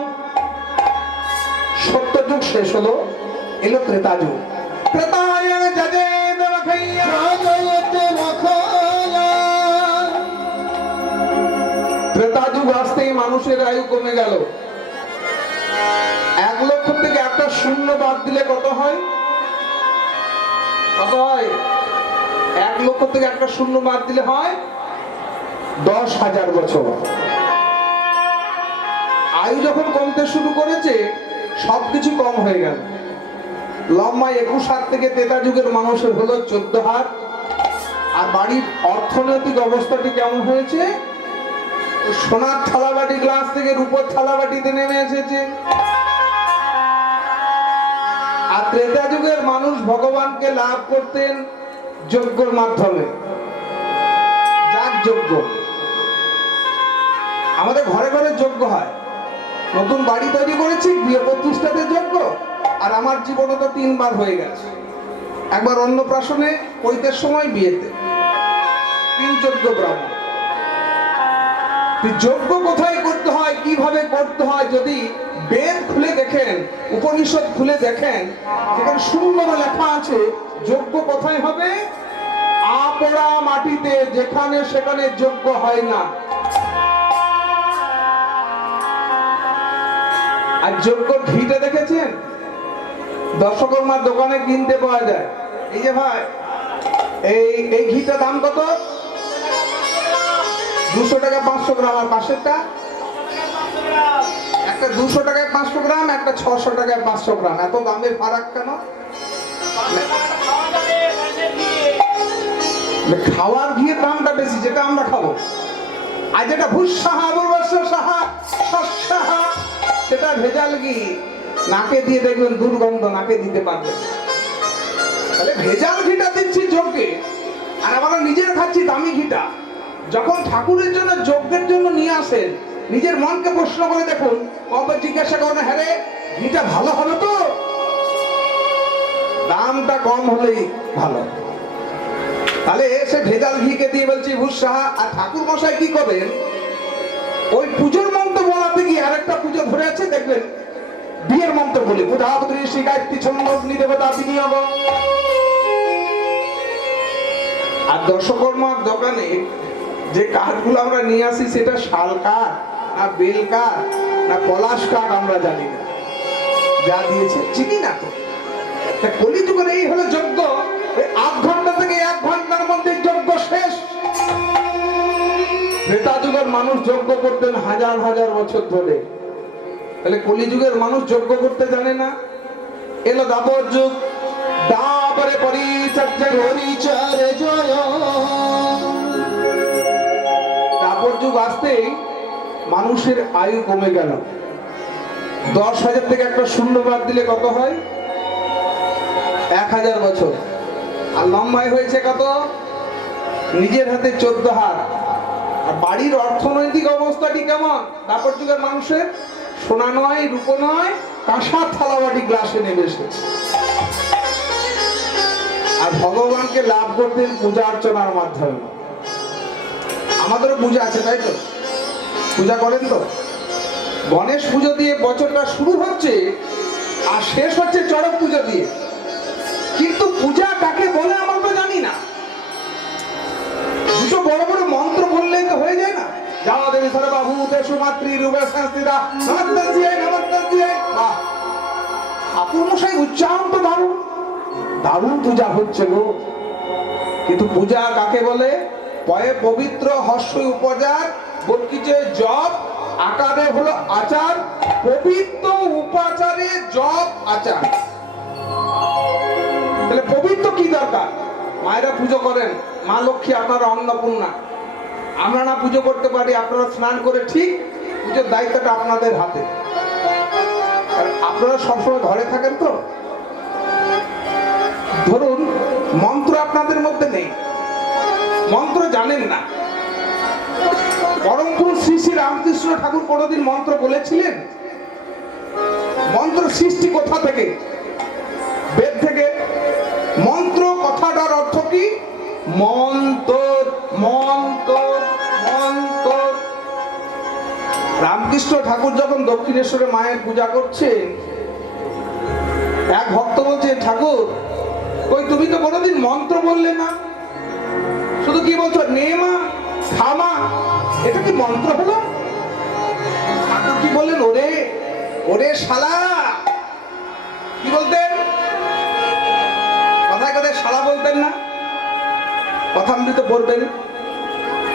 সত্য যুগ শেষ হলো, এলো ত্রেতা যুগ। ত্রেতায় যজেদ রখাইয়া রাজয়তে রখায়া। ত্রেতা যুগ আসতেই মানুষের আয়ু কমে গেল। 1 লক্ষ থেকে একটা শূন্য বাদ দিলে কত হয়? কত হয়? 1 লক্ষ থেকে একটা শূন্য বাদ দিলে হয় 10,000 বছর। আয়ু যখন কমতে শুরু করেছে, সবকিছু কম হয়ে গেল। লম্বা 21 হাত থেকে ত্রেতা যুগের মানুষের হলো 14 হাত। আর বাড়ির অর্থনৈতিক অবস্থাটি কেমন হয়েছে? সোনার থালাবাটি গ্লাস থেকে রূপোর থালাবাটিতে নেমে এসেছে। আর ত্রেতা যুগের মানুষ ভগবানকে লাভ করতেন যজ্ঞের মাধ্যমে, যাগ যজ্ঞ। আমাদের ঘরে ঘরে যজ্ঞ হয়। নতুন বাড়ি তৈরি করেছি, বিয়ে প্রতিষ্ঠাতে যজ্ঞ। আর আমার জীবনে তো 3 বার হয়ে গেছে। একবার অন্নপ্রাশনে, পৈতের সময়, বিয়েতে। 3 যজ্ঞ ব্রাহ্মণ। যজ্ঞ কোথায় করতে হয়, কিভাবে করতে হয়, যদি বেদ খুলে দেখেন, উপনিষদ খুলে দেখেন, যেখানে সুন্দর লেখা আছে যজ্ঞ কোথায় হবে? আপড়া মাটিতে, যেখানে সেখানে যজ্ঞ হয় না। আর যজ্ঞ ঘিটা দেখেছেন? দর্শকর্মার দোকানে কিনতে পাওয়া যায়। এই যে ভাই, এই ঘিটা দাম কত? 200 টাকা 500 গ্রাম। আর পাশেরটা একটা 200 টাকায় 500 গ্রাম, একটা 600 টাকায় 500 গ্রাম। এত দামের ফারাক কেন? খাওয়ার ঘিয়ের দামটা বেশি, যেটা আমরা খাবো। আর যেটা ভুসাহা, সাহা, সসাহা, সেটা ভেজাল ঘি। নাকে দিয়ে দেখবেন দুর্গন্ধ, নাকে দিতে পারবেন। তাহলে ভেজাল ঘিটা দিচ্ছি যজ্ঞে, আর আমরা নিজের খাচ্ছি দামি ঘিটা। যখন ঠাকুরের জন্য, যজ্ঞের জন্য নিয়ে আসেন, নিজের মনকে প্রশ্ন করে দেখুন, কবে জিজ্ঞাসা করেন, হ্যাঁ রে ঘিটা ভালো হবে তো? দামটা কম হলেই ভালো। তাহলে সে ভেজাল ঘিকে দিয়ে বলছি ভুসাহা। আর ঠাকুর মশাই কি করবেন? ওই পুজোর মন্ত্র বলাতে গিয়ে আরেকটা পুজো ধরে আছে, দেখবেন বিয়ের মন্ত্র বলি, বুধাবদ্রী শ্রী গায়ত্রী ছন্দ নিদেবতা বিনিয়োগ। আর দর্শকর্মার দোকানে যে কাঠগুলো আমরা নিয়ে আসি, সেটা শাল কাঠ না বেল কাঠ না পলাশ কাঠ আমরা জানি না। যা দিয়েছে চিনি না তো। কলিযুগের এই হলো যজ্ঞ। 8 ঘন্টা থেকে 1 ঘন্টার মধ্যে যজ্ঞ শেষ। ত্রেতা যুগের মানুষ যজ্ঞ করতেন হাজার হাজার বছর ধরে। তাহলে কলিযুগের মানুষ যজ্ঞ করতে জানে না। এলো দাপর যুগ। দাপরে পরিচর্যা জয়। দাপর যুগ আসতেই মানুষের আয়ু কমে গেল। 10,000 থেকে একটা শূন্য বাদ দিলে কত হয়? 1,000 বছর। আর লম্বায় হয়েছে কত? নিজের হাতে 14 হাত। আর বাড়ির অর্থনৈতিক অবস্থাটি কেমন? দাপর যুগের মানুষের সোনা নয়, রূপো নয়, কাঁসার থালাবাটি গ্লাসে নেমে এসেছে। আর ভগবানকে লাভ করতেন পূজা অর্চনার মাধ্যমে। আমাদেরও পূজা আছে, তাই তো? পূজা করেন তো? গণেশ পুজো দিয়ে বছরটা শুরু হচ্ছে, আর শেষ হচ্ছে চড়ক পুজো দিয়ে। কিন্তু পূজা কাকে বলে আমরা তো জানি না। দুটো বড় বড় মন্ত্র বললেই তো হয়ে যায় না। যাওয়া দেবী সর্বভূ তেষু মাতৃ রূপে সংস্থিতা নমস্তে নমস্তে। বাহ, ঠাকুর মশাই উচ্চারণ তো দারুণ দারুণ পূজা হচ্ছে গো। কিন্তু পূজা কাকে বলে? পয়ে পবিত্র, হর্ষই উপচার, বর্কিচে জপ, আকারে হলো আচার। পবিত্র উপাচারে জপ আচার। তাহলে পবিত্র কি দরকার? মায়েরা পুজো করেন, মা লক্ষ্মী আপনারা অন্নপূর্ণা। আমরা না পুজো করতে পারি, আপনারা স্নান করে ঠিক পুজোর দায়িত্বটা আপনাদের হাতে। আর আপনারা সবসময় ঘরে থাকেন তো, ধরুন মন্ত্র আপনাদের মধ্যে নেই, মন্ত্র জানেন না। পরম পুরুষ শ্রী শ্রী রামকৃষ্ণ ঠাকুর কোনদিন মন্ত্র বলেছিলেন? মন্ত্র সৃষ্টি কোথা থেকে? বেদ থেকে। মন্ত্র কথাটার অর্থ কি? মন্ত্র মন্ত্র মন্ত্র। রামকৃষ্ণ ঠাকুর যখন দক্ষিণেশ্বরে মায়ের পূজা করছেন, এক ভক্ত বলছে, ঠাকুর ওই তুমি তো কোনোদিন মন্ত্র বললে না, শুধু কি বলছো নেমা খামা, এটা কি মন্ত্র হলো? ঠাকুর কি বললেন? ওরে ওরে শালা। কি বলতেন? কথায় কথায় শালা বলতেন না? কথামৃত পড়বেন,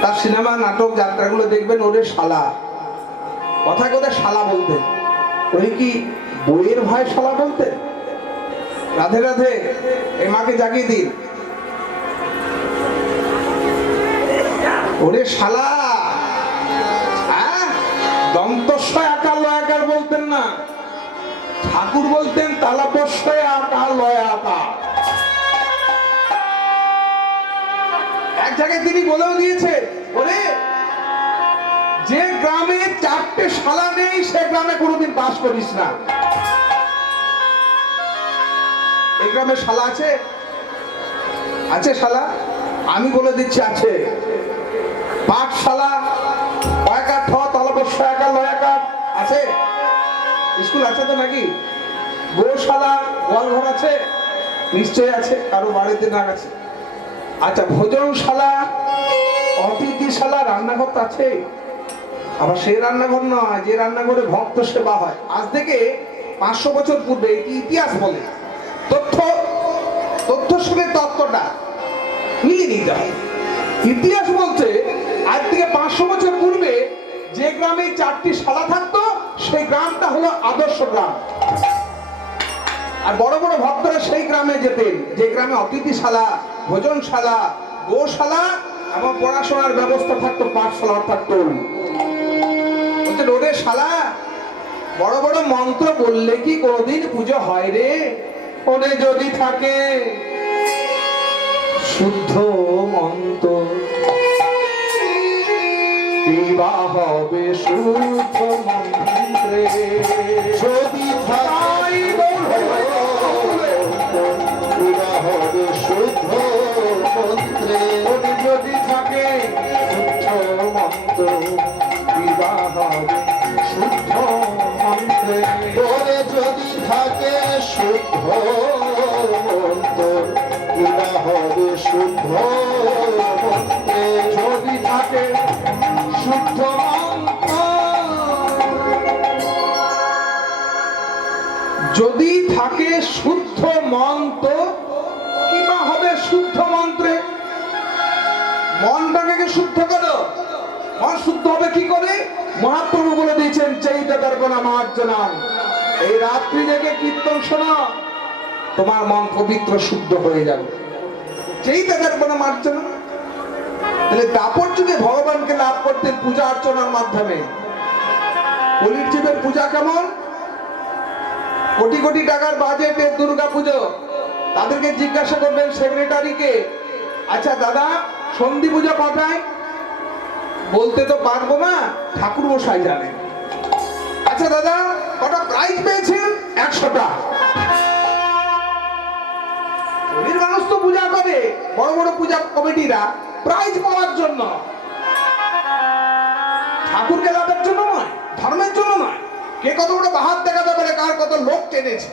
তার সিনেমা নাটক যাত্রাগুলো দেখবেন, ওরে শালা। কথায় কথায় শালা বলতেন। ওই কি বইয়ের ভাই শালা বলতেন? রাধে রাধে, এই মাকে জাগিয়ে দিন। ওরে শালা, দন্তস্বয় আকার লয়াকার বলতেন না, ঠাকুর বলতেন তালাপস্বয় আকার লয়াকার। এক জায়গায় তিনি বলেও দিয়েছে, ওরে যে গ্রামে 4টে শালা নেই সে গ্রামে কোনোদিন বাস করিস না। এই গ্রামে শালা আছে? আছে শালা? আমি বলে দিচ্ছি আছে। পাঠশালা কয়েকার ঠ তলবস্যা একা লয়াকার আছে? স্কুল আছে তো নাকি? গোশালা গোয়ালঘর আছে? নিশ্চয়ই আছে, কারো বাড়িতে না আছে। আচ্ছা, ভোজনশালা, অতিথিশালা, রান্নাঘর তো আছে। আবার সেই রান্নাঘর নয় যে রান্নাঘরে ভক্ত সেবা হয়। আজ থেকে 500 বছর পূর্বে, এটি ইতিহাস বলে, তথ্যের সঙ্গে তত্ত্বটা মিলিয়ে নিতে হয়। ইতিহাস বলছে আজ থেকে 500 বছর পূর্বে যে গ্রামে 4টি শালা থাকতো সেই গ্রামটা হলো আদর্শ গ্রাম। আর বড় বড় ভক্তরা সেই গ্রামে যেতেন যে গ্রামে অতিথিশালা, ভোজনশালা, গোশালা এবং পড়াশোনার ব্যবস্থা থাকতো, পাঠশালা থাকতো। ওরে শালা, বড় বড় মন্ত্র বললে কি কোনদিন পুজো হয় রে? ওরে যদি থাকে শুদ্ধ মন্ত্র, বিবাহ হবে শুদ্ধ মন্ত্রে। যদি থাকাই বিবাহ হবে শুদ্ধ মন্ত্রে। যদি থাকে শুদ্ধ মন্ত্র, বিবাহ হবে শুদ্ধ মন্ত্রে। ওরে যদি থাকে শুদ্ধ মন্ত্র, বিবাহ হবে শুদ্ধ মন্ত্রে। যদি থাকে শুদ্ধ মন্ত্র, যদি থাকে শুদ্ধ মন্ত্র, কিবা হবে শুদ্ধ মন্ত্রে। মনটাকে শুদ্ধ করো। মন শুদ্ধ হবে কি করে? মহাপ্রভু বলে দিয়েছেন, চৈতা দর্পণা মার্জনা। এই রাত্রি জেগে কীর্তন শোনো, তোমার মন পবিত্র শুদ্ধ হয়ে যাবে। চৈতা দর্পণা মার্জনা। তাহলে দাপর যুগে ভগবানকে লাভ করতেন পূজা অর্চনার মাধ্যমে। কলির জীবের পূজা কেমন? কোটি কোটি টাকার বাজেটের দুর্গা পুজো। তাদেরকে জিজ্ঞাসা করবেন সেক্রেটারিকে, আচ্ছা দাদা সন্ধি পুজো কটায়? বলতে তো পারবো না, ঠাকুর মশাই জানেন। আচ্ছা দাদা কটা প্রাইজ পেয়েছেন? 100টা। মানুষ তো পূজা করে, বড় বড় পূজা কমিটিরা প্রাইজ পাওয়ার জন্য, ঠাকুরকে লাভের জন্য নয়, ধর্মের জন্য নয়। কে কত বড় বাহাত দেখাতে পারে, কার কত লোক টেনেছে।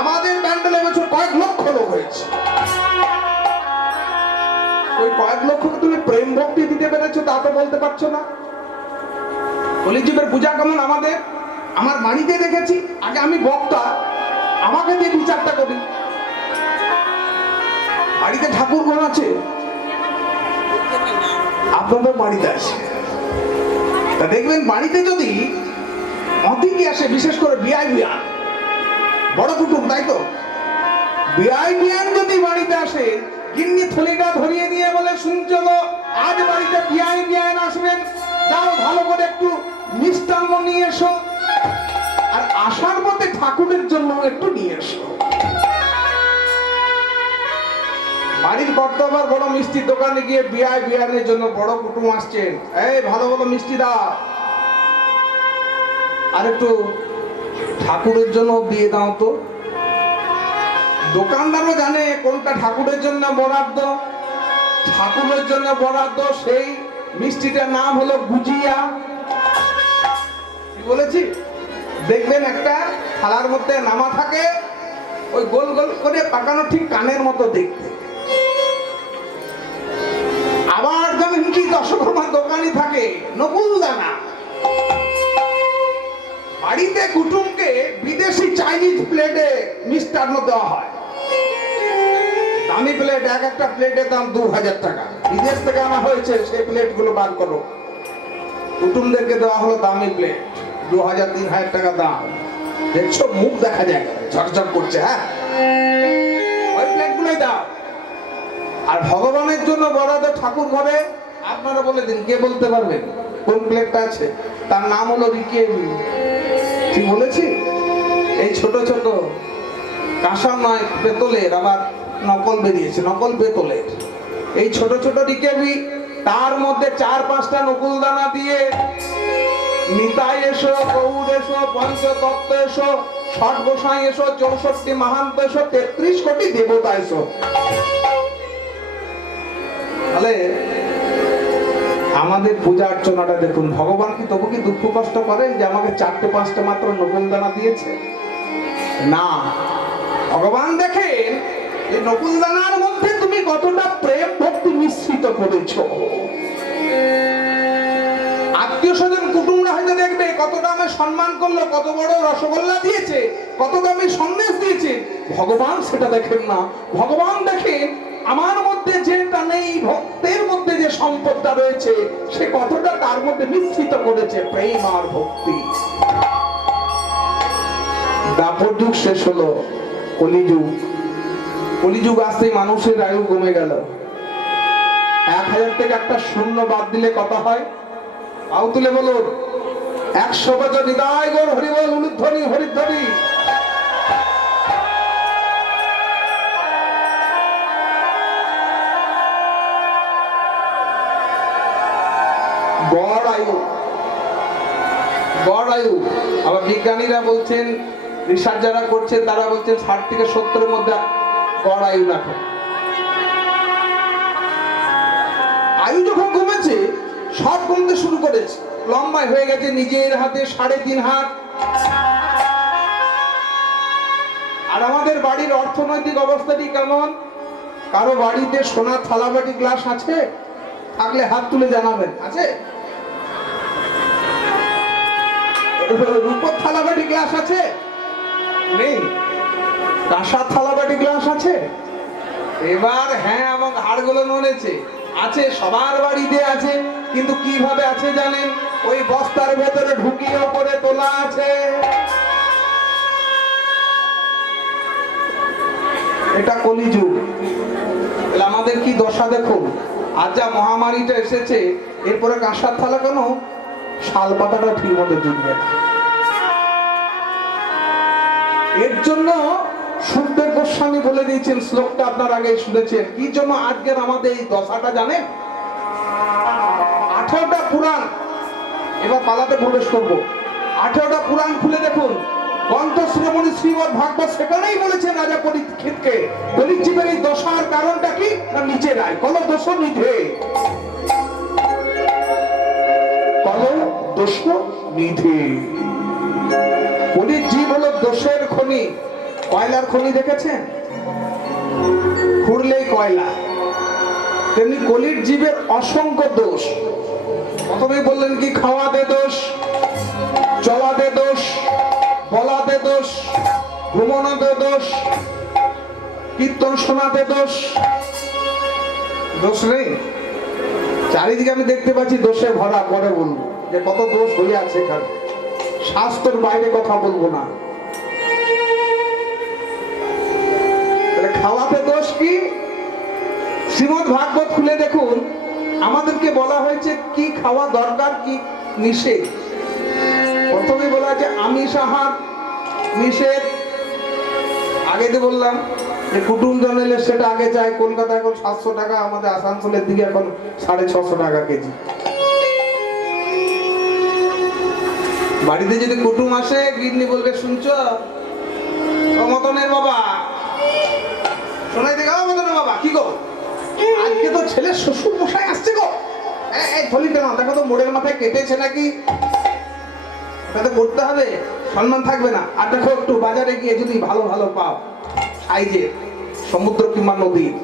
আমাদের প্যান্ডেলে বছর কয়েক লক্ষ লোক হয়েছে। ওই কয়েক লক্ষকে তুমি প্রেম ভক্তি দিতে পেরেছো তা তো বলতে পারছো না। কলিযুগের পূজা কেমন আমাদের, আমার বাড়িতে দেখেছি। আগে আমি বক্তা, আমাকে দিয়ে বিচারটা করি। বাড়িতে ঠাকুর ঘর আছে, আপনাদের বাড়িতে আসে, তা দেখবেন বাড়িতে যদি অতিথি আসে, বিশেষ করে বিআই বিয়ান, বড় কুটুম, তাই তো, বিআই বিয়ান যদি বাড়িতে আসে, গিন্নি থলিটা ধরিয়ে দিয়ে বলে, শুনছো গো, আজ বাড়িতে বিআই বিয়ান আসবেন, যাও ভালো করে একটু মিষ্টান্ন নিয়ে এসো, আর আসার পথে ঠাকুরের জন্য একটু নিয়ে এসো। বাড়ির কর্তব্য বড় মিষ্টির দোকানে গিয়ে বিআই বিয়ানের জন্য বড় কুটুম আসছেন, এই ভালো ভালো মিষ্টি দাও, আর একটু ঠাকুরের জন্য দিয়ে দাও তো। দোকানদারও জানে কোনটা ঠাকুরের জন্য বরাদ্দ। ঠাকুরের জন্য বরাদ্দ সেই মিষ্টিটার নাম হলো গুজিয়া। কি বলেছি? দেখবেন একটা থালার মধ্যে নামা থাকে, ওই গোল গোল করে পাকানো, ঠিক কানের মতো দেখতে। আবার যেমন কি দশকর্মার দোকানই থাকে নকুল দানা। বাড়িতে কুটুমকে বিদেশি চাইনিজ প্লেটে মিষ্টান্ন দেওয়া হয়। দামি প্লেট, এক একটা প্লেটের দাম 2000 টাকা। বিদেশ থেকে আনা হয়েছে, সেই প্লেট গুলো বার করো। কুটুমদেরকে দেওয়া হলো দামি প্লেট, 2000-3000 টাকা দাম। দেখছো মুখ দেখা যায়, ঝকঝক করছে। হ্যাঁ, ওই প্লেট গুলোই দাও। আর ভগবানের জন্য বরাদ্দ ঠাকুর ঘরে, আপনারা বলে দিন, কে বলতে পারবেন কোন প্লেটটা আছে? তার নাম হলো রিকেবি। ঠিক বলেছি? এই ছোট ছোট কাঁসা নয়, পেতলের, আবার নকল বেরিয়েছে, নকল পেতলের। এই ছোট ছোট রিকেবি, তার মধ্যে 4-5টা নকুল দানা দিয়ে নিতাই এসো, গৌর এসো, পঞ্চতত্ত্ব এসো, ষট গোসাই এসো, 64 মাহান্ত এসো, 33 কোটি দেবতা এসো। তাহলে আমাদের পূজা অর্চনাটা দেখুন, ভগবান কি তবু কি দুঃখ কষ্ট করেন যে আমাকে 4-5টা মাত্র নকুল দানা দিয়েছে? না, ভগবান দেখেন এই নকুল দানার মধ্যে তুমি কতটা প্রেম ভক্তি মিশ্রিত করেছো। আত্মীয় স্বজন কুটুমরা হয়তো দেখবে কতটা আমি সম্মান করলো, কত বড় রসগোল্লা দিয়েছে, কত দামি সন্দেশ দিয়েছে। ভগবান সেটা দেখেন না। ভগবান দেখেন আমার মধ্যে যেটা নেই, ভক্তের মধ্যে যে সম্পদটা রয়েছে, সে কতটা তার মধ্যে মিশ্রিত করেছে প্রেম আর ভক্তি। দাপর যুগ শেষ হলো, কলিযুগ। কলিযুগ আসতেই মানুষের আয়ু কমে গেল। 1000 থেকে একটা শূন্য বাদ দিলে কত হয়? আউ তুলে বলুন। 100 বছর হৃদয় গৌর হরিবল, উলুধ্বনি হরিধ্বনি। গড় আয়ু, গড় আয়ু। আবার বিজ্ঞানীরা বলছেন, রিসার্চ যারা করছেন তারা বলছেন 60 থেকে 70-এর মধ্যে গড় আয়ু রাখে। আয়ু যখন কমেছে, সব কমতে শুরু করেছে। লম্বায় হয়ে গেছে নিজের হাতে 3.5 হাত। আর আমাদের বাড়ির অর্থনৈতিক অবস্থাটি কেমন? কারো বাড়িতে সোনার থালাবাটি গ্লাস আছে? থাকলে হাত তুলে জানাবেন। আছে? রূপোর থালাবাটি গ্লাস আছে? নেই। কাঁসার থালাবাটি গ্লাস আছে? এবার হ্যাঁ, এবং হাড়গুলো নড়েছে। আছে, সবার বাড়িতে আছে। কিন্তু কিভাবে আছে জানেন? ওই বস্তার ভেতরে ঢুকিয়ে ওপরে তোলা আছে। এটা কলিযুগ। তাহলে আমাদের কি দশা দেখুন। আজ যা মহামারীটা এসেছে, এরপরে কাঁসার থালা কেন, শাল পাতাটা ঠিক মতো জুটবে না। এর জন্য সুখদেব গোস্বামী বলে দিয়েছেন, শ্লোকটা আপনার আগে শুনেছেন, কি জন্য আজকের আমাদের এই দশাটা জানেন? 18টা পুরাণ, এবার পালাতে প্রবেশ করবো। 18টা পুরাণ খুলে দেখুন, গ্রন্থ শ্রীমণি শ্রীমদ ভাগবত সেখানেই বলেছেন রাজা পরীক্ষিতকে, পরীক্ষিতের এই দশার কারণটা কি না নিজেরাই কল দোষ নিধে, কল দোষ নিধে। জীব হলো দোষের খনি। কয়লার খনি দেখেছেন? খুঁড়লেই কয়লা। তেমনি কলির জীবের অসংখ্য দোষ। প্রথমেই বললেন কি, খাওয়াতে দোষ, চলাতে দোষ, বলাতে দোষ, ঘুমানোতে দোষ, কীর্তন শোনাতে দোষ। দোষ নেই? চারিদিকে আমি দেখতে পাচ্ছি দোষে ভরা। পরে বলবো যে কত দোষ হয়ে আছে এখানে। শাস্ত্রের বাইরে কথা বলবো না। খাওয়াতে দোষ কি? শ্রীমদ্ ভাগবত খুলে দেখুন, আমাদেরকে বলা হয়েছে কি খাওয়া দরকার, কি নিষেধ। প্রথমে বলা আছে আমিষ আহার নিষেধ। আগে যে বললাম যে কুটুম জন এলে সেটা আগে চাই। কলকাতায় এখন 700 টাকা, আমাদের আসানসোলের দিকে এখন 650 টাকা কেজি। বাড়িতে যদি কুটুম আসে, গিন্নি বলবে শুনছ মতনের বাবা, শোনাই দেখো মতনের বাবা, কি গো আজকে তো ছেলে শ্বশুর মশাই আসছে গো, এই থলি কেন, দেখো তো মোড়ের মাথায় কেটেছে নাকি, তাতে করতে হবে, সম্মান থাকবে না। আর দেখো একটু বাজারে গিয়ে যদি ভালো ভালো পাও সাইজের, সমুদ্র কিংবা নদীর,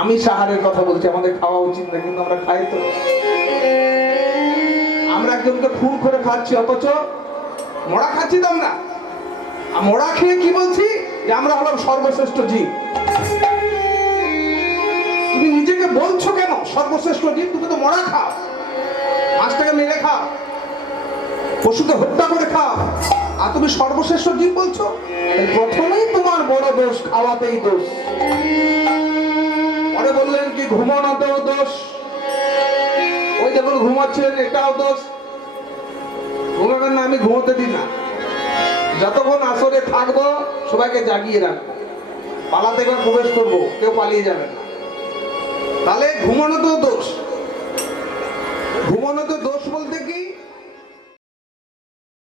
আমিষ আহারের কথা বলছি, আমাদের খাওয়া উচিত না, কিন্তু আমরা খাই তো। আমরা একজনকে খুন করে খাচ্ছি, অথচ মরা খাচ্ছি তো আমরা। আর মরা খেয়ে কি বলছি যে আমরা হলাম সর্বশ্রেষ্ঠ জীব। তুমি নিজেকে বলছো কেন সর্বশ্রেষ্ঠ জীব? তুমি তো মরা খাও, মাছটাকে মেরে খাও, পশুকে হত্যা করে খাও, আর তুমি সর্বশ্রেষ্ঠ জীব বলছো? প্রথমেই তোমার বড় দোষ, খাওয়াতেই দোষ। পরে বললেন কি ঘুমানোতেও দোষ। ওই যখন ঘুমাচ্ছেন এটাও দোষ। ঘুমাবেন না, আমি ঘুমোতে দিই না। যতক্ষণ আসরে থাকবো সবাইকে জাগিয়ে রাখবো, পালাতে এবার প্রবেশ করবো, কেউ পালিয়ে যাবে না। তাহলে ঘুমানোতেও দোষ।